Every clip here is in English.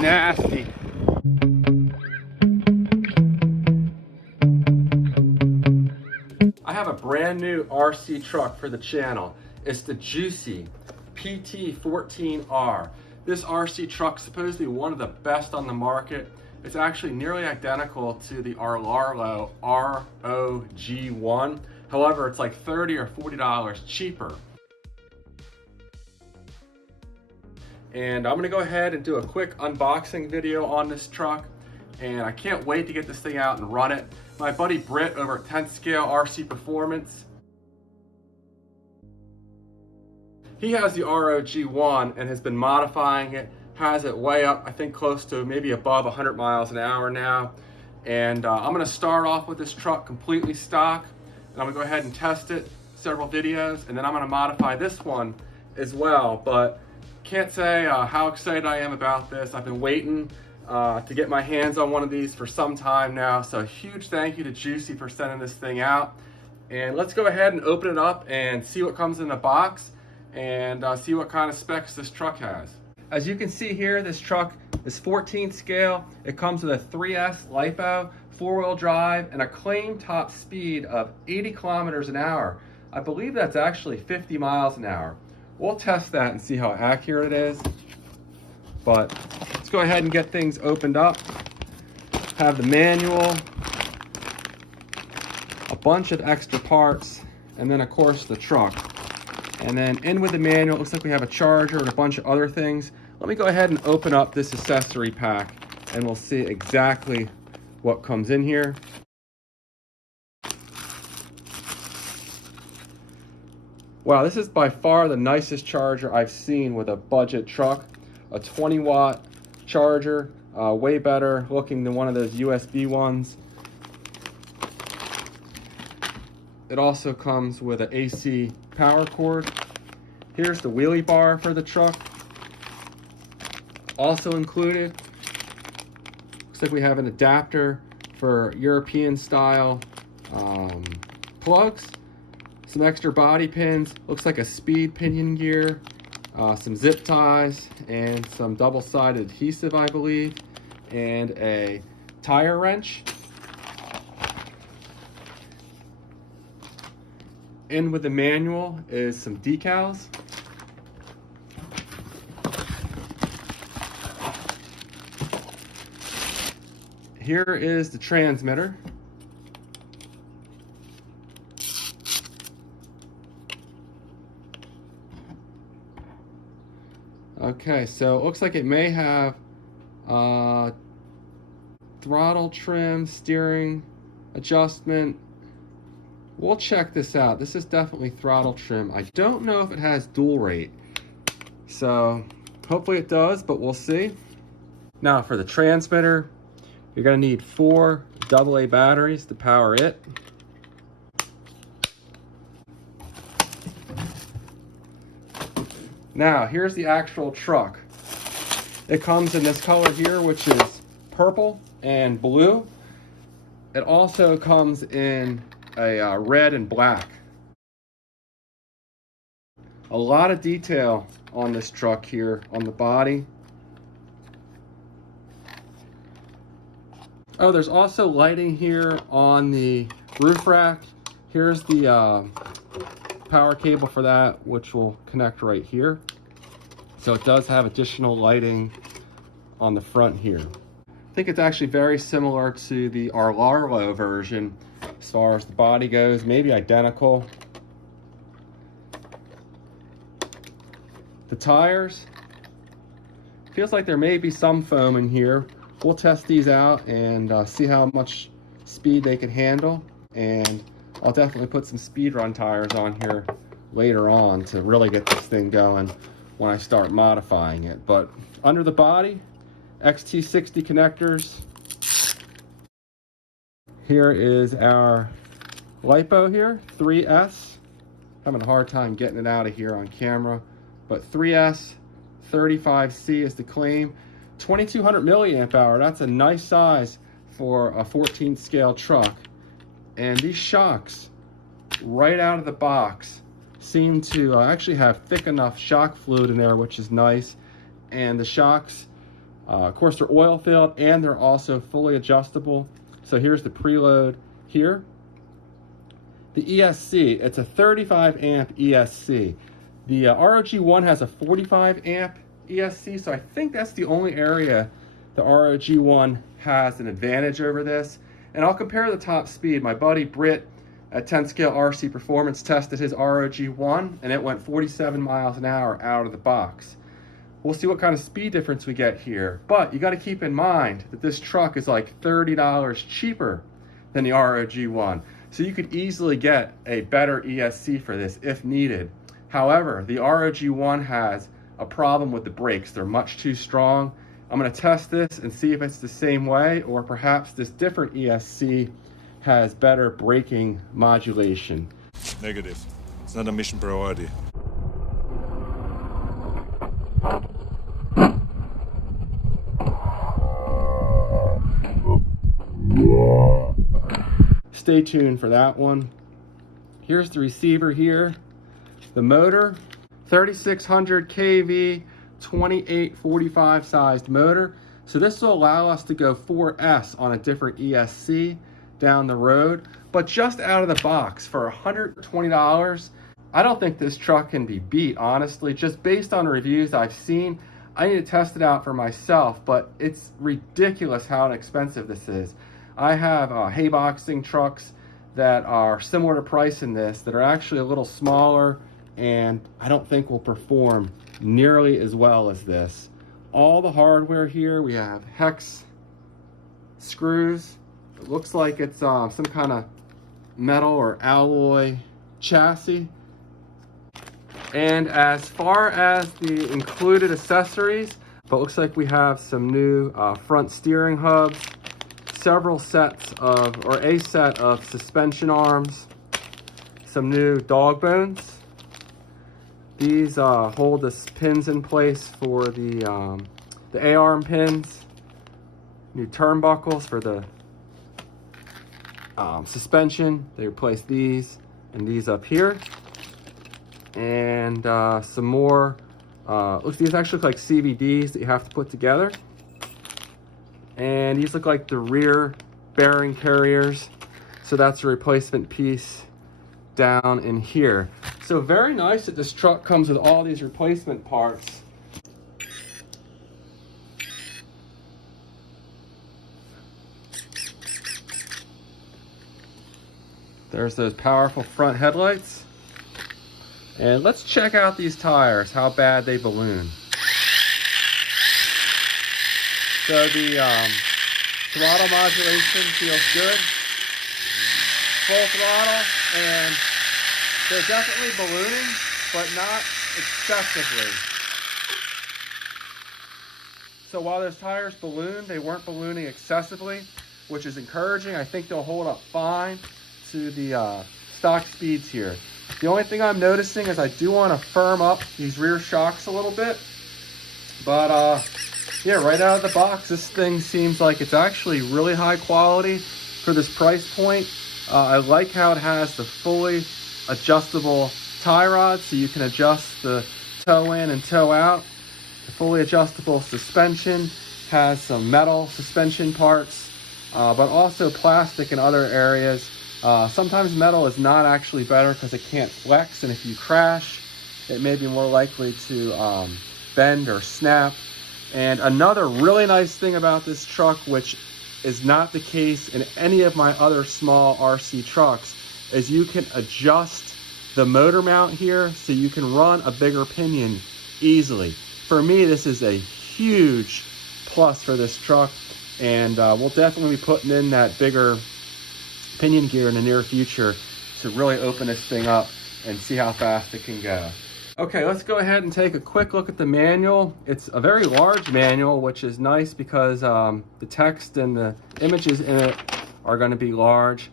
Nasty. I have a brand new RC truck for the channel. It's the Jiusi PT14R. This RC truck is supposedly one of the best on the market. It's actually nearly identical to the Arlarlo ROG1. However, it's like $30 or $40 cheaper. And I'm gonna go ahead and do a quick unboxing video on this truck. And I can't wait to get this thing out and run it. My buddy Britt over at 10th Scale RC Performance, he has the ROG1 and has been modifying it, has it way up, I think close to maybe above 100 miles an hour now. And I'm gonna start off with this truck completely stock, and I'm gonna go ahead and test it, several videos, and then I'm gonna modify this one as well. But can't say how excited I am about this. I've been waiting to get my hands on one of these for some time now. So a huge thank you to Jiusi for sending this thing out. And let's go ahead and open it up and see what comes in the box and see what kind of specs this truck has. As you can see here, this truck is 14th scale. It comes with a 3S LiPo, 4-wheel drive, and a claimed top speed of 80 kilometers an hour. I believe that's actually 50 miles an hour. We'll test that and see how accurate it is. But let's go ahead and get things opened up. Have the manual, a bunch of extra parts, and then of course the truck. And then in with the manual, it looks like we have a charger and a bunch of other things. Let me go ahead and open up this accessory pack and we'll see exactly what comes in here. Wow, this is by far the nicest charger I've seen with a budget truck. A 20-watt charger, way better looking than one of those USB ones. It also comes with an AC power cord. Here's the wheelie bar for the truck. Also included, looks like we have an adapter for European style plugs. Some extra body pins, looks like a speed pinion gear, some zip ties, and some double-sided adhesive, I believe, and a tire wrench. In with the manual is some decals. Here is the transmitter. Okay, so it looks like it may have throttle trim, steering adjustment. We'll check this out. This is definitely throttle trim. I don't know if it has dual rate. So hopefully it does, but we'll see. Now for the transmitter, you're gonna need 4 AA batteries to power it. Now, here's the actual truck. It comes in this color here, which is purple and blue. It also comes in a red and black. A lot of detail on this truck here on the body. Oh, there's also lighting here on the roof rack. Here's the power cable for that, which will connect right here. So it does have additional lighting on the front here. I think it's actually very similar to the Arlarlo version as far as the body goes, maybe identical. The tires, feels like there may be some foam in here. We'll test these out and see how much speed they can handle, and I'll definitely put some speed run tires on here later on to really get this thing going when I start modifying it. But under the body, XT60 connectors. Here is our LiPo here, 3S. Having a hard time getting it out of here on camera, but 3S 35C is the claim. 2200 milliamp hour, that's a nice size for a 14 scale truck. And these shocks, right out of the box, seem to actually have thick enough shock fluid in there, which is nice. And the shocks, of course, they're oil filled and they're also fully adjustable. So here's the preload here. The ESC, it's a 35 amp ESC. The ROG1 has a 45 amp ESC, so I think that's the only area the ROG1 has an advantage over this. And I'll compare the top speed. My buddy Britt at 10 scale RC Performance tested his ROG1 and it went 47 miles an hour out of the box. We'll see what kind of speed difference we get here. But you got to keep in mind that this truck is like $30 cheaper than the ROG1. So you could easily get a better ESC for this if needed. However, the ROG1 has a problem with the brakes. They're much too strong. I'm going to test this and see if it's the same way, or perhaps this different ESC has better braking modulation. Negative. It's not a mission priority. Stay tuned for that one. Here's the receiver here. The motor, 3600 kV, 2845 sized motor. So this will allow us to go 4S on a different ESC down the road. But just out of the box for $120, I don't think this truck can be beat, honestly. Just based on reviews I've seen, I need to test it out for myself, but it's ridiculous how inexpensive this is. I have hay boxing trucks that are similar to price in this that are actually a little smaller and I don't think will perform nearly as well as this. All the hardware here, we have hex screws. It looks like it's some kind of metal or alloy chassis. And as far as the included accessories, but looks like we have some new front steering hubs, several sets of, or a set of suspension arms, some new dog bones. These hold the pins in place for the A-arm pins, new turnbuckles for the suspension. They replaced these and these up here. And some more, these actually look like CVDs that you have to put together. And these look like the rear bearing carriers. So that's a replacement piece down in here. So very nice that this truck comes with all these replacement parts. There's those powerful front headlights. And let's check out these tires, how bad they balloon. So the throttle modulation feels good. Full throttle, and they're definitely ballooning, but not excessively. So while those tires balloon, they weren't ballooning excessively, which is encouraging. I think they'll hold up fine to the stock speeds here. The only thing I'm noticing is I do want to firm up these rear shocks a little bit. But yeah, right out of the box, this thing seems like it's actually really high quality for this price point. I like how it has the fully adjustable tie rod, so you can adjust the toe in and toe out. The fully adjustable suspension has some metal suspension parts, but also plastic in other areas. Sometimes metal is not actually better because it can't flex, and if you crash, it may be more likely to bend or snap. And another really nice thing about this truck, which is not the case in any of my other small RC trucks, is you can adjust the motor mount here so you can run a bigger pinion easily. For me, this is a huge plus for this truck, and we'll definitely be putting in that bigger pinion gear in the near future to really open this thing up and see how fast it can go. Okay, let's go ahead and take a quick look at the manual. It's a very large manual, which is nice because the text and the images in it are going to be large.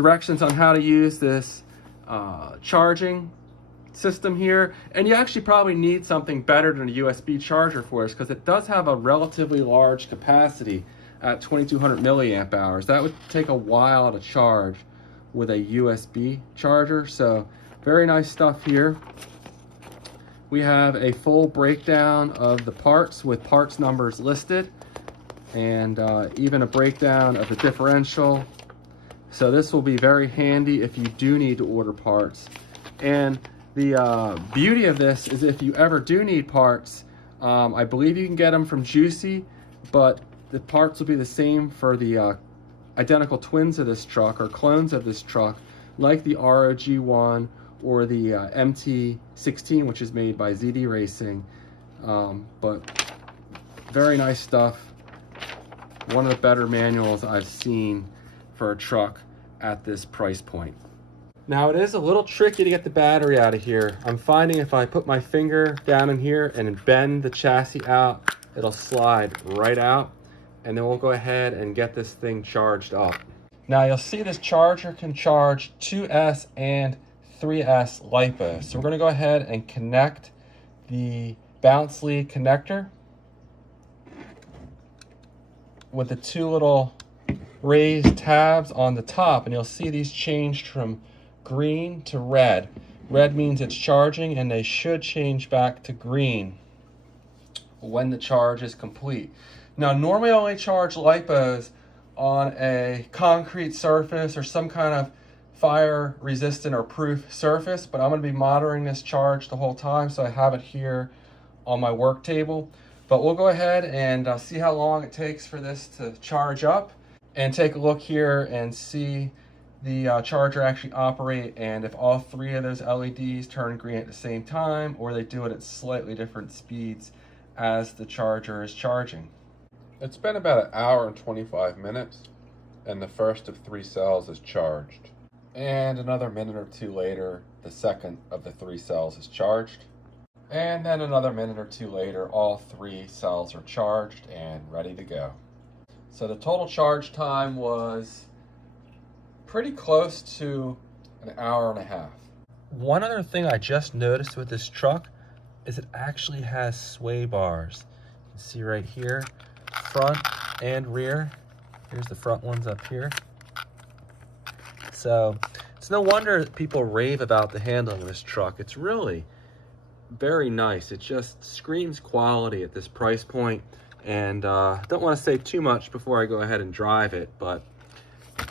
directions on how to use this charging system here. And you actually probably need something better than a USB charger for this, because it does have a relatively large capacity at 2200 milliamp hours. That would take a while to charge with a USB charger. So very nice stuff here. We have a full breakdown of the parts with parts numbers listed, and even a breakdown of the differential. So this will be very handy if you do need to order parts. And the beauty of this is, if you ever do need parts, I believe you can get them from Jiusi, but the parts will be the same for the identical twins of this truck, or clones of this truck, like the ROG1 or the MT16, which is made by ZD Racing. But very nice stuff. One of the better manuals I've seen for a truck at this price point. Now, it is a little tricky to get the battery out of here. I'm finding if I put my finger down in here and bend the chassis out, it'll slide right out, and then we'll go ahead and get this thing charged up. Now, you'll see this charger can charge 2S and 3S LiPo. So we're going to go ahead and connect the bounce lead connector with the two little raised tabs on the top, and you'll see these changed from green to red. Red means it's charging, and they should change back to green when the charge is complete. Now, normally I only charge LiPos on a concrete surface or some kind of fire resistant or proof surface, but I'm going to be monitoring this charge the whole time, so I have it here on my work table. But we'll go ahead and see how long it takes for this to charge up, and take a look here and see the charger actually operate, and if all three of those LEDs turn green at the same time, or they do it at slightly different speeds as the charger is charging. It's been about 1 hour and 25 minutes, and the first of 3 cells is charged. And another minute or 2 later, the second of the 3 cells is charged. And then another minute or 2 later, all 3 cells are charged and ready to go. So the total charge time was pretty close to 1.5 hours. One other thing I just noticed with this truck is it actually has sway bars. You can see right here, front and rear. Here's the front ones up here. So it's no wonder people rave about the handling of this truck. It's really very nice. It just screams quality at this price point. And don't want to say too much before I go ahead and drive it, but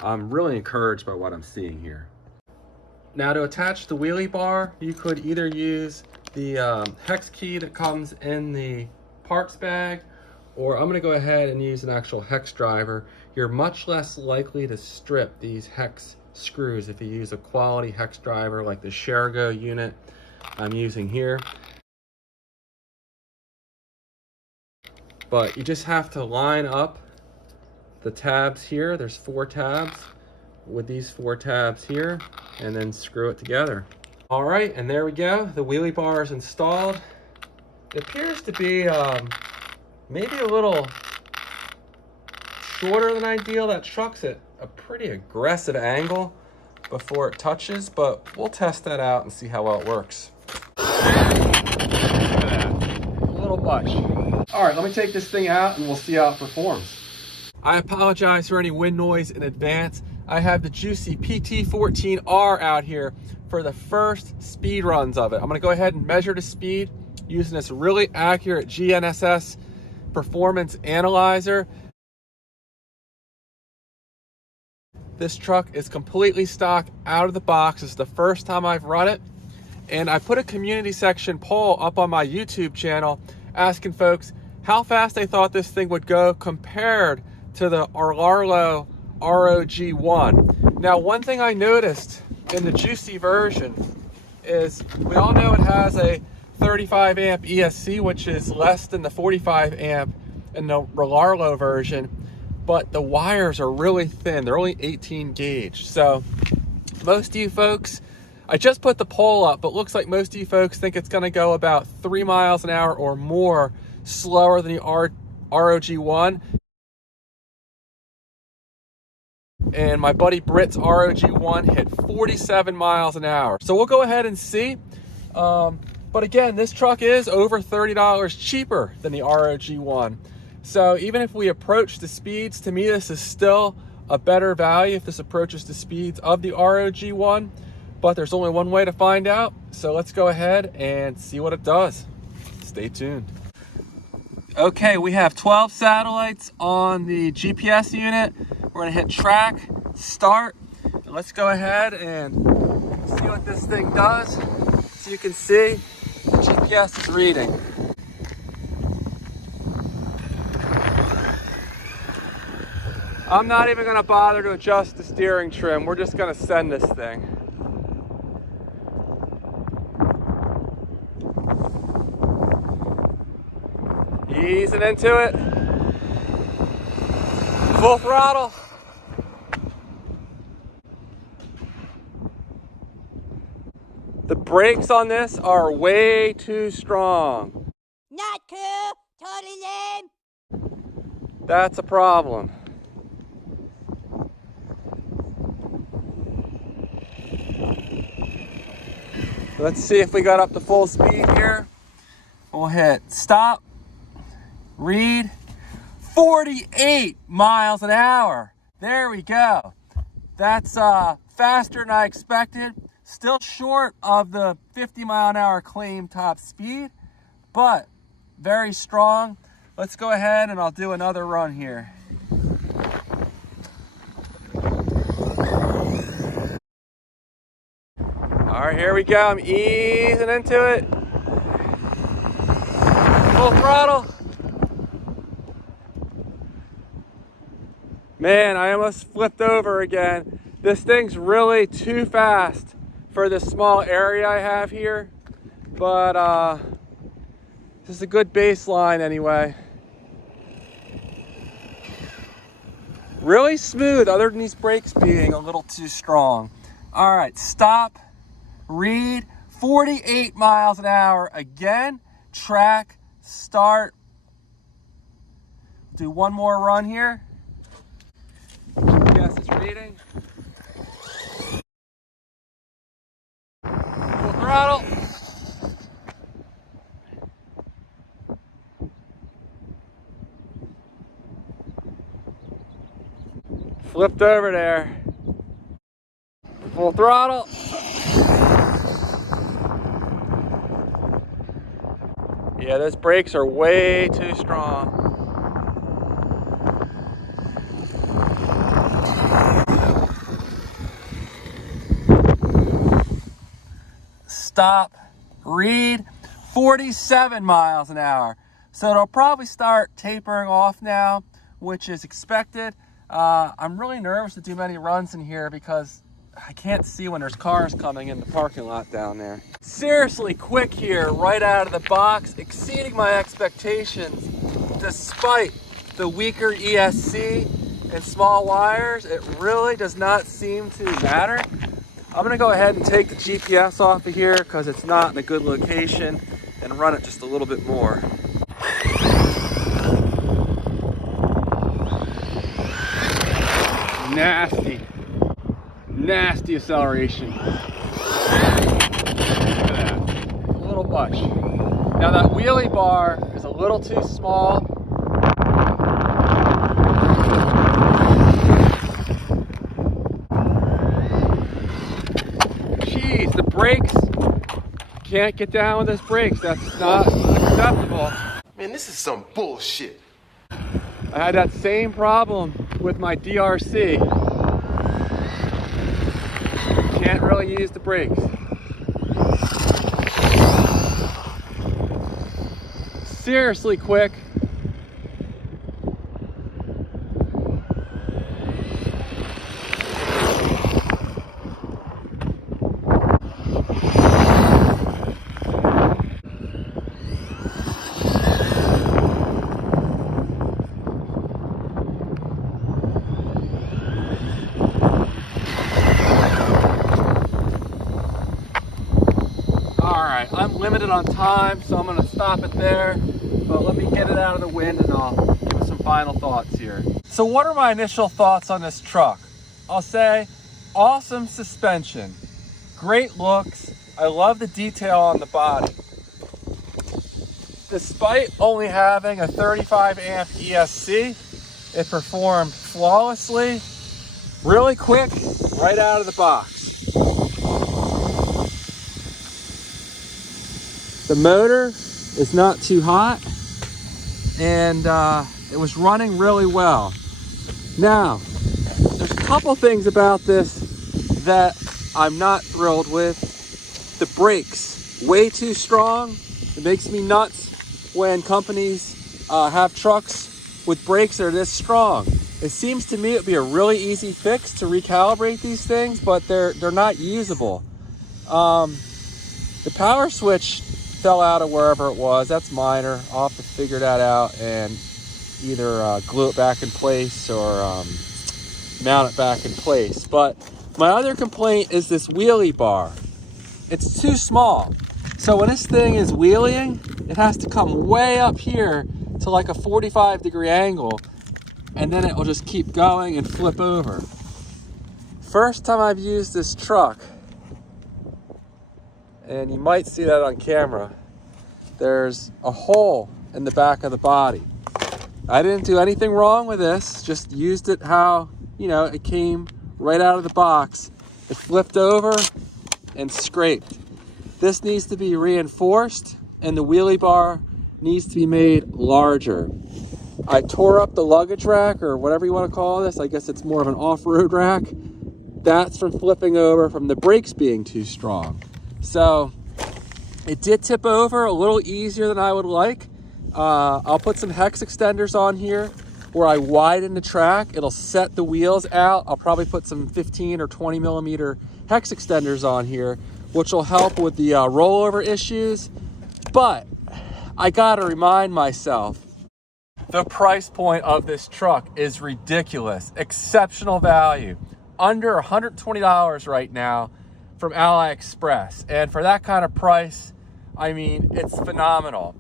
I'm really encouraged by what I'm seeing here. Now, to attach the wheelie bar, you could either use the hex key that comes in the parts bag, or I'm going to go ahead and use an actual hex driver. You're much less likely to strip these hex screws if you use a quality hex driver like the Shergo unit I'm using here. But you just have to line up the tabs here. There's 4 tabs with these 4 tabs here, and then screw it together. All right, and there we go. The wheelie bar is installed. It appears to be maybe a little shorter than ideal. That truck's at a pretty aggressive angle before it touches, but we'll test that out and see how well it works. A little much. All right, let me take this thing out and we'll see how it performs. I apologize for any wind noise in advance. I have the Jiusi PT14R out here for the first speed runs of it. I'm gonna go ahead and measure the speed using this really accurate GNSS performance analyzer. This truck is completely stock out of the box. It's the first time I've run it. And I put a community section poll up on my YouTube channel asking folks how fast they thought this thing would go compared to the Arlarlo ROG1. Now, one thing I noticed in the Jiusi version is we all know it has a 35 amp ESC, which is less than the 45 amp in the Arlarlo version, but the wires are really thin. They're only 18 gauge. So most of you folks, I just put the poll up, but looks like most of you folks think it's gonna go about 3 miles an hour or more slower than the ROG1. and my buddy Britt's ROG1 hit 47 miles an hour. So we'll go ahead and see. But again, this truck is over $30 cheaper than the ROG1. So even if we approach the speeds, to me this is still a better value if this approaches the speeds of the ROG1, but there's only one way to find out. So let's go ahead and see what it does. Stay tuned. Okay, we have 12 satellites on the GPS unit. We're gonna hit track, start, and let's go ahead and see what this thing does. So you can see the GPS is reading. I'm not even gonna bother to adjust the steering trim. We're just gonna send this thing. Easing into it. Full throttle. The brakes on this are way too strong. Not cool, totally lame. That's a problem. Let's see if we got up to full speed here. We'll hit stop, read, 48 miles an hour. There we go. That's faster than I expected. Still short of the 50 mile an hour claim top speed, but very strong. Let's go ahead and I'll do another run here. All right, here we go. I'm easing into it. Full throttle. Man, I almost flipped over again. This thing's really too fast for this small area I have here, but this is a good baseline anyway. Really smooth, other than these brakes being a little too strong. All right, stop, read, 48 miles an hour again. Track, start. Do one more run here. GPS is reading. Full throttle. Flipped over there. Full throttle. Yeah, those brakes are way too strong. Stop, read, 47 miles an hour. So it'll probably start tapering off now, which is expected. I'm really nervous to do many runs in here because I can't see when there's cars coming in the parking lot down there. Seriously quick here, right out of the box, exceeding my expectations. Despite the weaker ESC and small wires, it really does not seem to matter. I'm gonna go ahead and take the GPS off of here because it's not in a good location and run it just a little bit more. Nasty acceleration. Look at that, a little much. Now that wheelie bar is a little too small. Jeez, the brakes, can't get down with those brakes. That's not acceptable. Man, this is some bullshit. I had that same problem with my DRC. Can't really use the brakes. Seriously quick. I'm limited on time, so I'm going to stop it there, but let me get it out of the wind and I'll give it some final thoughts here. So what are my initial thoughts on this truck? I'll say awesome suspension, great looks. I love the detail on the body. Despite only having a 35 amp ESC, it performed flawlessly, really quick, right out of the box. The motor is not too hot, and it was running really well. Now, there's a couple things about this that I'm not thrilled with. The brakes, way too strong. It makes me nuts when companies have trucks with brakes that are this strong. It seems to me it would be a really easy fix to recalibrate these things, but they're not usable. The power switch fell out of wherever it was. That's minor. I'll have to figure that out and either glue it back in place or mount it back in place. But my other complaint is this wheelie bar. It's too small. So when this thing is wheeling, it has to come way up here to like a 45-degree angle, and then it will just keep going and flip over. First time I've used this truck, and you might see that on camera, there's a hole in the back of the body. I didn't do anything wrong with this, just used it how, you know, it came right out of the box. It flipped over and scraped. This needs to be reinforced, and the wheelie bar needs to be made larger. I tore up the luggage rack, or whatever you want to call this. I guess it's more of an off-road rack. That's from flipping over from the brakes being too strong. So it did tip over a little easier than I would like. I'll put some hex extenders on here where I widen the track. It'll set the wheels out. I'll probably put some 15 or 20 millimeter hex extenders on here, which will help with the rollover issues. But I gotta remind myself, the price point of this truck is ridiculous. Exceptional value. Under $120 right now from AliExpress. And for that kind of price, I mean, it's phenomenal.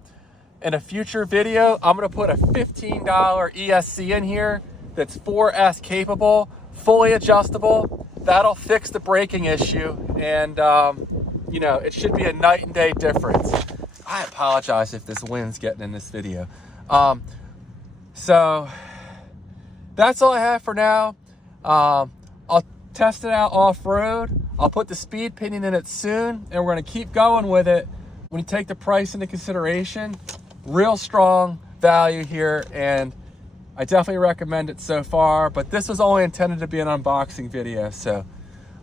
In a future video, I'm gonna put a $15 ESC in here that's 4S capable, fully adjustable. That'll fix the braking issue, and you know, it should be a night and day difference. I apologize if this wind's getting in this video. So that's all I have for now. I'll test it out off-road. I'll put the speed pinion in it soon, and we're gonna keep going with it. When you take the price into consideration, real strong value here, and I definitely recommend it so far, but this was only intended to be an unboxing video, so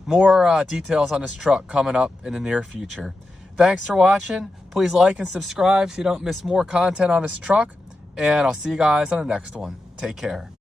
more details on this truck coming up in the near future. Thanks for watching. Please like and subscribe so you don't miss more content on this truck, and I'll see you guys on the next one. Take care.